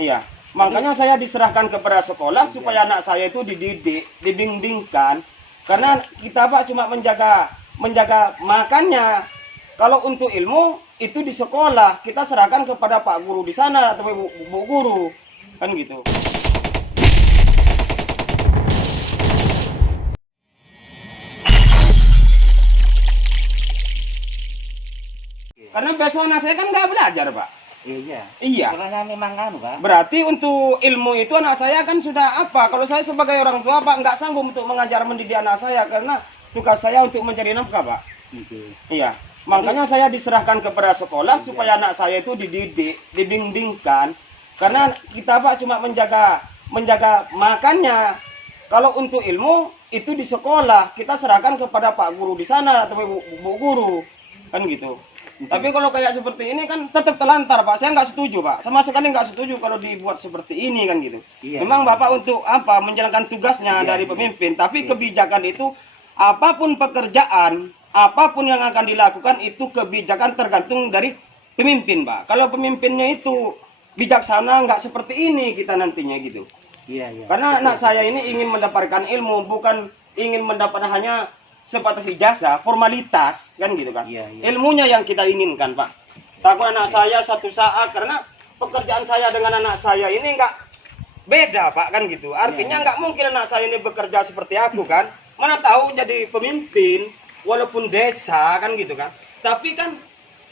Iya, makanya saya diserahkan kepada sekolah supaya anak saya itu dididik, dibimbingkan. Karena kita Pak cuma menjaga makannya. Kalau untuk ilmu itu di sekolah kita serahkan kepada Pak Guru di sana atau Bu Guru, kan gitu. Karena besok anak saya kan nggak belajar Pak. Iya. Iya. Karena memang kan Pak. Berarti untuk ilmu itu anak saya kan sudah apa? Kalau saya sebagai orang tua Pak nggak sanggup untuk mengajar mendidik anak saya karena tugas saya untuk mencari nafkah Pak. Iya. Makanya saya diserahkan kepada sekolah supaya anak saya itu dididik, dibimbingkan. Karena kita Pak cuma menjaga makannya. Kalau untuk ilmu itu di sekolah kita serahkan kepada Pak Guru di sana atau Bu Guru, kan gitu. Tapi kalau kayak seperti ini kan tetap telantar Pak. Saya nggak setuju Pak. Sama sekali nggak setuju kalau dibuat seperti ini kan gitu. Iya, Memang Bapak untuk apa menjalankan tugasnya dari pemimpin. Tapi kebijakan itu apapun pekerjaan, apapun yang akan dilakukan itu kebijakan tergantung dari pemimpin Pak. Kalau pemimpinnya itu bijaksana nggak seperti ini kita nantinya gitu. Iya. Karena anak saya ini ingin mendapatkan ilmu, bukan ingin mendapat hanya sebatas ijazah, formalitas, kan gitu kan. Iya. Ilmunya yang kita inginkan, Pak. Takut anak saya satu saat, karena pekerjaan saya dengan anak saya ini nggak beda, Pak, kan gitu. Artinya nggak mungkin anak saya ini bekerja seperti aku, kan. Mana tahu jadi pemimpin, walaupun desa, kan gitu kan. Tapi kan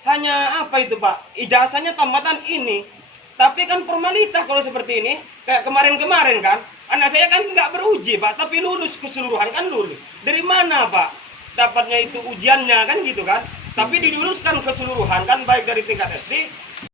hanya apa itu, Pak, ijazahnya tamatan ini. Tapi kan formalitas kalau seperti ini, kayak kemarin-kemarin kan. Anak saya kan nggak beruji Pak, tapi lulus keseluruhan kan lulus. Dari mana Pak dapatnya itu ujiannya kan gitu kan? Tapi diluluskan keseluruhan kan baik dari tingkat SD